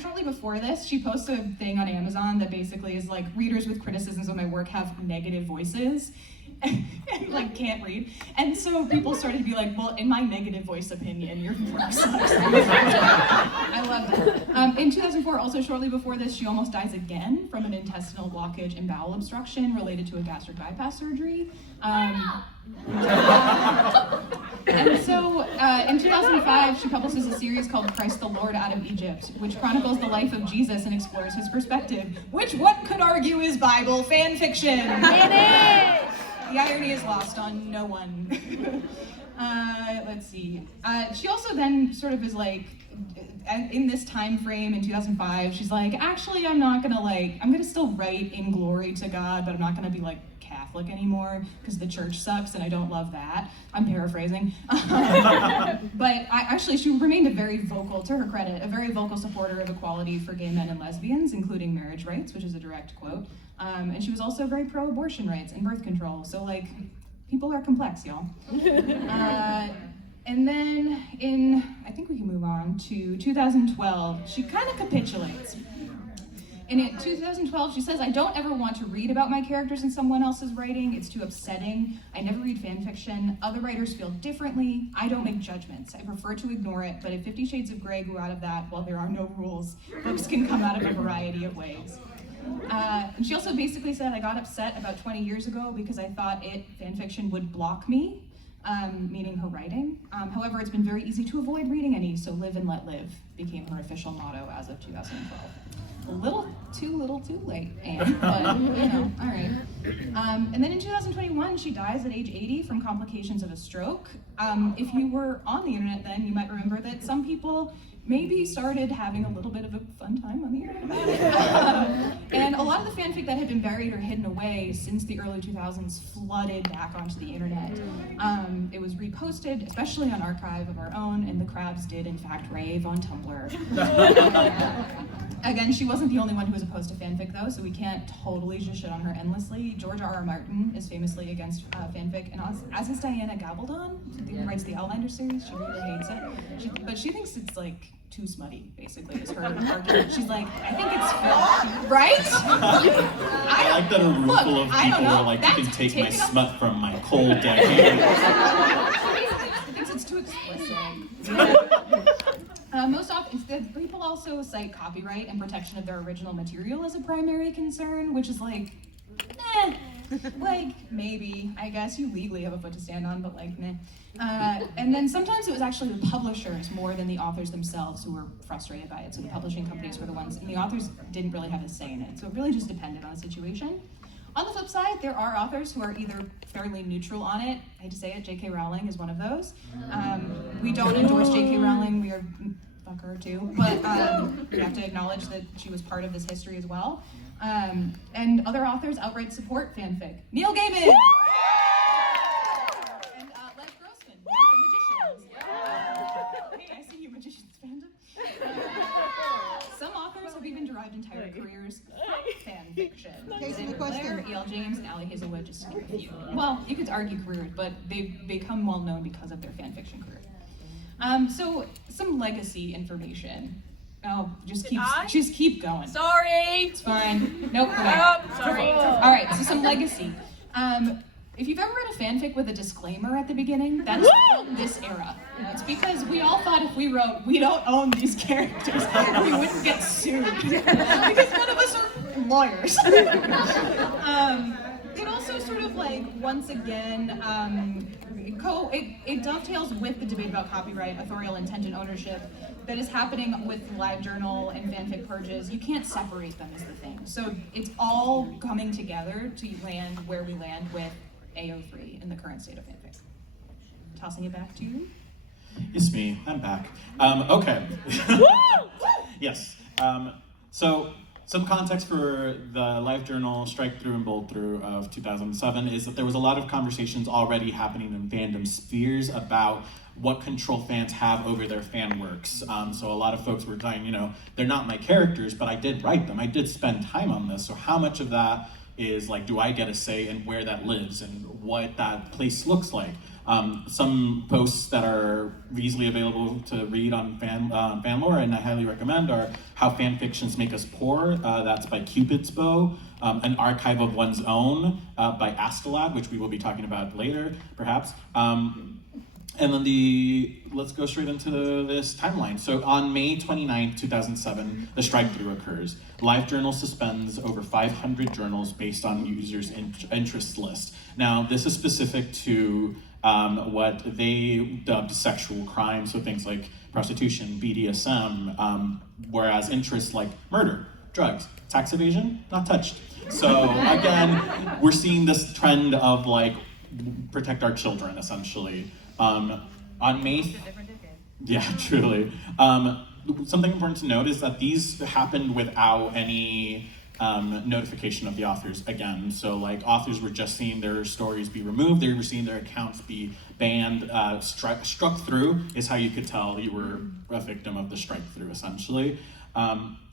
Shortly before this, she posted a thing on Amazon that basically is like, readers with criticisms of my work have negative voices. And like can't read. And so people started to be like, well, in my negative voice opinion, your work sucks. I loved it. In 2004, also shortly before this, she almost dies again from an intestinal blockage and bowel obstruction related to a gastric bypass surgery. And so in 2005, she publishes a series called Christ the Lord Out of Egypt, which chronicles the life of Jesus and explores his perspective, which one could argue is Bible fan fiction. It is! The irony is lost on no one. Let's see. She also then sort of is like, in this time frame in 2005, she's like, actually, I'm gonna still write in glory to God, but I'm not gonna be like Catholic anymore because the church sucks and I don't love that. I'm paraphrasing. But she remained to her credit, a very vocal supporter of equality for gay men and lesbians, including marriage rights, which is a direct quote. And she was also very pro-abortion rights and birth control. So like, people are complex, y'all. And then I think we can move on to 2012, she kind of capitulates. In 2012, she says, I don't ever want to read about my characters in someone else's writing. It's too upsetting. I never read fan fiction. Other writers feel differently. I don't make judgments. I prefer to ignore it, but if 50 Shades of Grey grew out of that, well, there are no rules. Books can come out of a variety of ways. And she also basically said, I got upset about 20 years ago because I thought fanfiction would block me, meaning her writing. However, it's been very easy to avoid reading any, so live and let live became her official motto as of 2012. A little too late, Anne, but you know, all right. And then in 2021, she dies at age 80 from complications of a stroke. If you were on the internet then, you might remember that some people maybe started having a little bit of a fun time on the internet about it. And a lot of the fanfic that had been buried or hidden away since the early 2000s flooded back onto the internet. It was reposted, especially on Archive of our own, and the crabs did in fact rave on Tumblr. Again, she wasn't the only one who was opposed to fanfic though, so we can't totally just shit on her endlessly. George R.R. Martin is famously against fanfic, and as is Diana Gabaldon, who writes the Outlander series. She really hates it, but she thinks it's like too smutty, basically, is her argument. She's like, I think it's filth, right? I like that a room full of people are like, you can take my smut from my cold dead hands. She thinks it's too explicit. Most often, people also cite copyright and protection of their original material as a primary concern, which is like, like, maybe, I guess you legally have a foot to stand on, but like, meh. And then sometimes it was actually the publishers more than the authors themselves who were frustrated by it. So the publishing companies were the ones, and the authors didn't really have a say in it. So it really just depended on the situation. On the flip side, there are authors who are either fairly neutral on it. I hate to say it, J.K. Rowling is one of those. We don't endorse J.K. Rowling, we are fuck her too, but we have to acknowledge that she was part of this history as well. And other authors outright support fanfic. Neil Gaiman! And Les Grossman, the Magicians. Hey, I see you, Magicians fandom. Some authors have even derived entire careers from fanfiction. Case in the question. Blair, E.L. James, and Allie Hazelwood, just to name a few. Well, you could argue careers, but they've become well known because of their fanfiction career. So some legacy information. Oh, just keep going. Sorry. It's fine. Nope. Sorry. All right. So some legacy. If you've ever read a fanfic with a disclaimer at the beginning, that's from this era. It's because we all thought if we wrote, we don't own these characters, we wouldn't get sued because none of us are lawyers. It also sort of like once again. It dovetails with the debate about copyright, authorial intent, and ownership that is happening with LiveJournal and fanfic purges. You can't separate them is the thing. So it's all coming together to land where we land with AO3 in the current state of fanfic. Tossing it back to you. It's me, I'm back. Okay. Yes. So some context for the LiveJournal strike through and bold through of 2007 is that there was a lot of conversations already happening in fandom spheres about what control fans have over their fan works. So a lot of folks were saying, you know, they're not my characters, but I did write them. I did spend time on this. So how much of that is like, do I get a say in where that lives and what that place looks like? Some posts that are easily available to read on Fanlore, and I highly recommend, are How Fanfictions Make Us Poor. That's by Cupid's Bow. An Archive of One's Own by Astelad, which we will be talking about later, perhaps. And then let's go straight into this timeline. So on May 29th, 2007, the strike-through occurs. LiveJournal suspends over 500 journals based on users' interest list. Now, this is specific to what they dubbed sexual crimes, so things like prostitution, BDSM, whereas interests like murder, drugs, tax evasion, not touched. So again, we're seeing this trend of like, protect our children, essentially. On May, yeah, truly. Something important to note is that these happened without any notification of the authors again. So like authors were just seeing their stories be removed, they were seeing their accounts be banned. Struck through is how you could tell you were a victim of the strike through, essentially.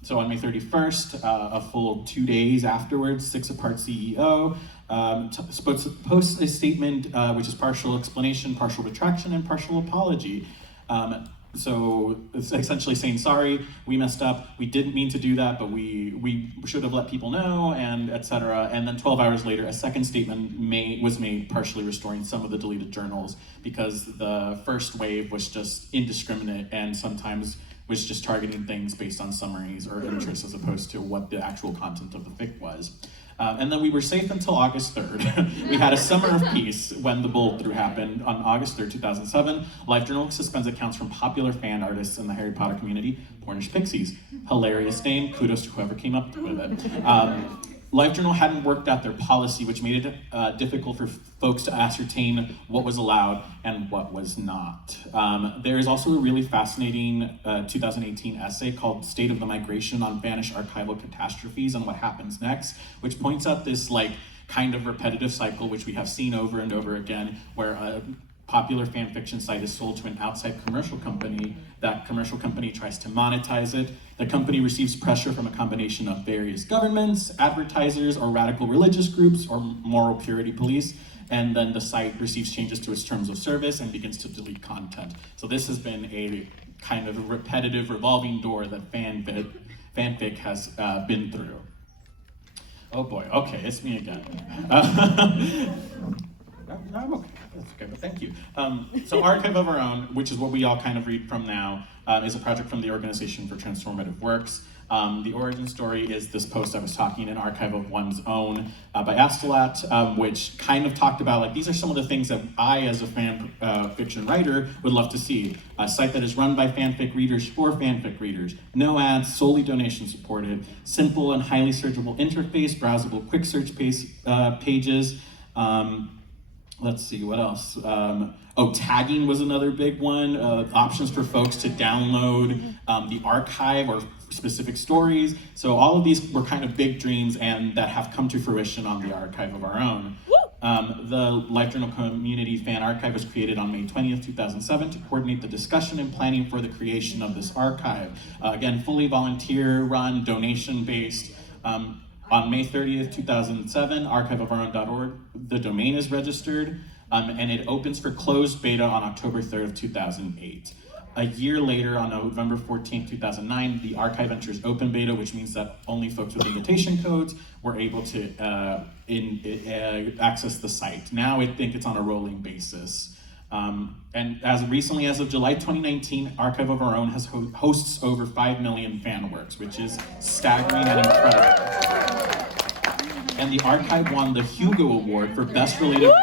So on May 31st, a full 2 days afterwards, Six Apart CEO posts a statement which is partial explanation, partial retraction, and partial apology. So it's essentially saying, sorry, we messed up, we didn't mean to do that, but we should have let people know, and etc. And then 12 hours later, a second statement was made partially restoring some of the deleted journals because the first wave was just indiscriminate and sometimes was just targeting things based on summaries or interests as opposed to what the actual content of the fic was. And then we were safe until August 3rd. We had a summer of peace when the bold through happened on August 3rd, 2007. LiveJournal suspends accounts from popular fan artists in the Harry Potter community, Pornish Pixies. Hilarious name, kudos to whoever came up with it. LiveJournal hadn't worked out their policy, which made it difficult for folks to ascertain what was allowed and what was not. There is also a really fascinating 2018 essay called State of the Migration on Vanished Archival Catastrophes and What Happens Next, which points out this kind of repetitive cycle, which we have seen over and over again, where a popular fan fiction site is sold to an outside commercial company. That commercial company tries to monetize it. The company receives pressure from a combination of various governments, advertisers, or radical religious groups, or moral purity police, and then the site receives changes to its terms of service and begins to delete content. So this has been a kind of a repetitive revolving door that fanfic has been through. Oh boy, okay, it's me again. I'm okay, that's okay, but thank you. So Archive of Our Own, which is what we all kind of read from now, is a project from the Organization for Transformative Works. The origin story is this post I was talking, An Archive of One's Own by Astolat, which kind of talked about, these are some of the things that I, as a fan fiction writer, would love to see. A site that is run by fanfic readers for fanfic readers. No ads, solely donation supported. Simple and highly searchable interface, browsable quick search pages. Let's see, what else? Tagging was another big one. Options for folks to download the archive or specific stories. So all of these were kind of big dreams and that have come to fruition on the Archive of Our Own. The LiveJournal Community Fan Archive was created on May 20th, 2007 to coordinate the discussion and planning for the creation of this archive. Again, fully volunteer run, donation based. On May 30th, 2007, archiveofourown.org, the domain is registered, and it opens for closed beta on October 3rd of 2008. A year later, on November 14th, 2009, the archive enters open beta, which means that only folks with invitation codes were able to access the site. Now I think it's on a rolling basis. And as recently as of July 2019, Archive of Our Own has hosts over 5 million fan works, which is staggering and incredible. And the archive won the Hugo Award for Best Related Work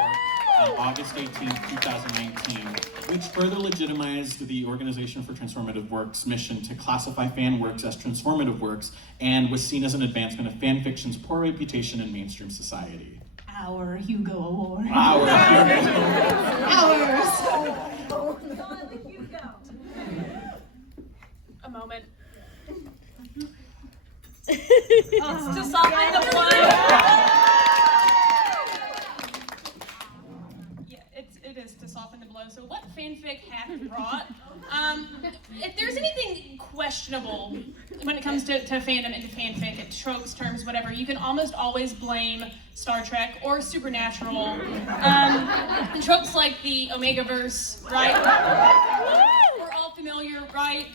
on August 18, 2019, which further legitimized the Organization for Transformative Works' mission to classify fan works as transformative works and was seen as an advancement of fan fiction's poor reputation in mainstream society. Our Hugo Award. Our Hugo A moment. To soften the blow. Yeah, it is to soften the blow. So what fanfic hath brought? If there's anything questionable when it comes to fandom and to fanfic, at tropes, terms, whatever, you can almost always blame Star Trek or Supernatural. Tropes like the Omegaverse, right? We're all familiar, right?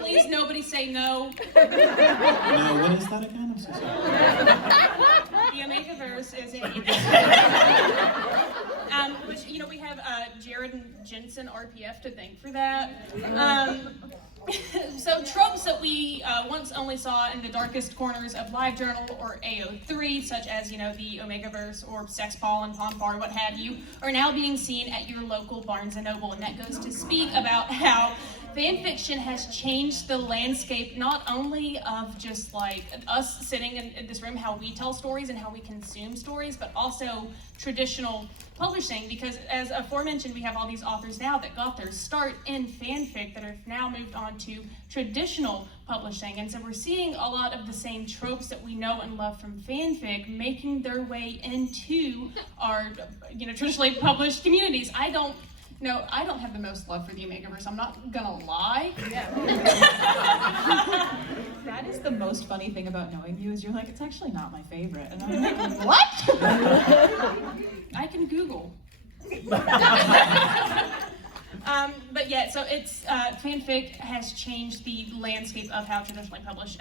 Please nobody say no. No, what is that again? I'm so sorry. The Omegaverse is which, we have Jared and Jensen RPF to thank for that. So tropes that we once only saw in the darkest corners of LiveJournal or AO3, such as, the Omegaverse or Sex Ball and Pomfar, what have you, are now being seen at your local Barnes & Noble. And that goes to speak about how fanfiction has changed the landscape, not only of just us sitting in this room, how we tell stories and how we consume stories, but also traditional publishing, because as aforementioned, we have all these authors now that got their start in fanfic that have now moved on to traditional publishing. And so we're seeing a lot of the same tropes that we know and love from fanfic making their way into our, traditionally published communities. I don't have the most love for the Omegaverse, I'm not gonna lie. Yeah. That is the most funny thing about knowing you, is you're like, it's actually not my favorite. And I'm like, what? I can Google. But yeah, so it's fanfic has changed the landscape of how traditionally published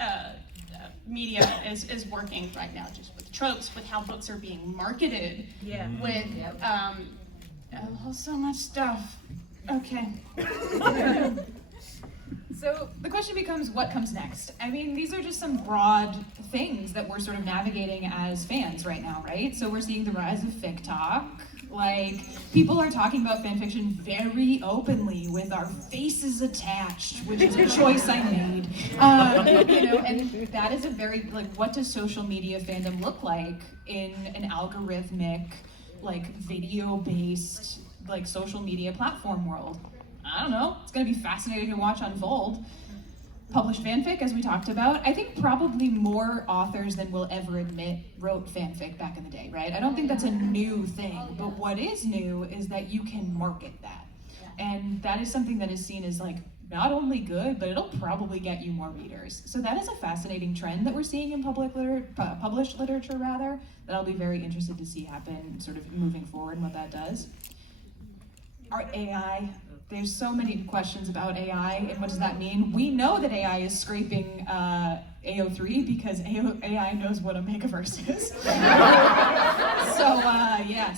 media is working right now, just with tropes, with how books are being marketed, with so much stuff. Okay. So the question becomes, what comes next? I mean, these are just some broad things that we're sort of navigating as fans right now, right? So we're seeing the rise of FicTok. Like, people are talking about fanfiction very openly with our faces attached, which is a choice I made. You know, and that is a very, like, what does social media fandom look like in an algorithmic, like, video-based, like, social media platform world? I don't know. It's gonna be fascinating to watch unfold. Published fanfic, as we talked about. I think probably more authors than we'll ever admit wrote fanfic back in the day, right? I don't think that's a new thing, but what is new is that you can market that. And that is something that is seen as like, not only good, but it'll probably get you more readers. So that is a fascinating trend that we're seeing in published literature, rather, that I'll be very interested to see happen sort of moving forward and what that does. Our AI. There's so many questions about AI and what does that mean? We know that AI is scraping AO3 because AI knows what a megaverse is.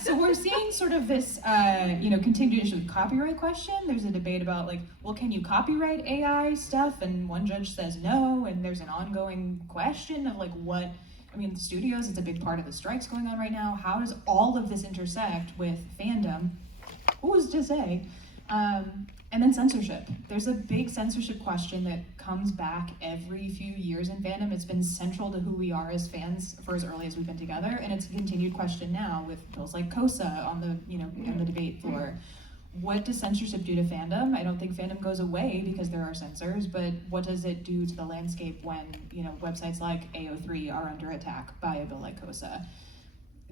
So we're seeing sort of this, continued issue with copyright question. There's a debate about like, well, can you copyright AI stuff? And one judge says no, and there's an ongoing question of like the studios, it's a big part of the strikes going on right now. How does all of this intersect with fandom? Who's to say? And then censorship. There's a big censorship question that comes back every few years in fandom. It's been central to who we are as fans for as early as we've been together, and it's a continued question now with bills like COSA on the debate floor. What does censorship do to fandom? I don't think fandom goes away because there are censors, but what does it do to the landscape when websites like AO3 are under attack by a bill like COSA?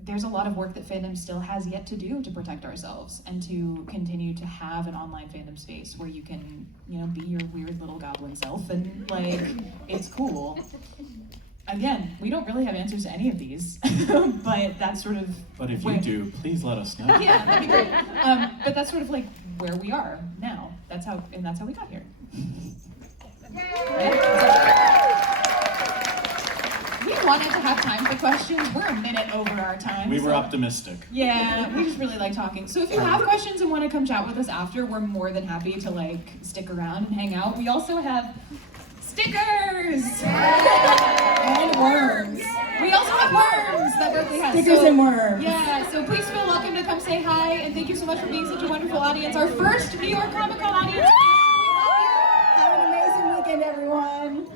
There's a lot of work that fandom still has yet to do to protect ourselves and to continue to have an online fandom space where you can, be your weird little goblin self and like, it's cool. Again, we don't really have answers to any of these, but that's sort of. But if you do, please let us know. Yeah, that'd be great. But that's sort of like where we are now. That's how we got here. We wanted to have time for questions. We're a minute over our time. We were optimistic. Yeah, we just really like talking. So if you have questions and want to come chat with us after, we're more than happy to like stick around and hang out. We also have stickers and worms. We also have worms that Berklie has. Stickers and worms. Yeah, so please feel welcome to come say hi, and thank you so much for being such a wonderful audience. Our first New York Comic Con audience. Have an amazing weekend, everyone.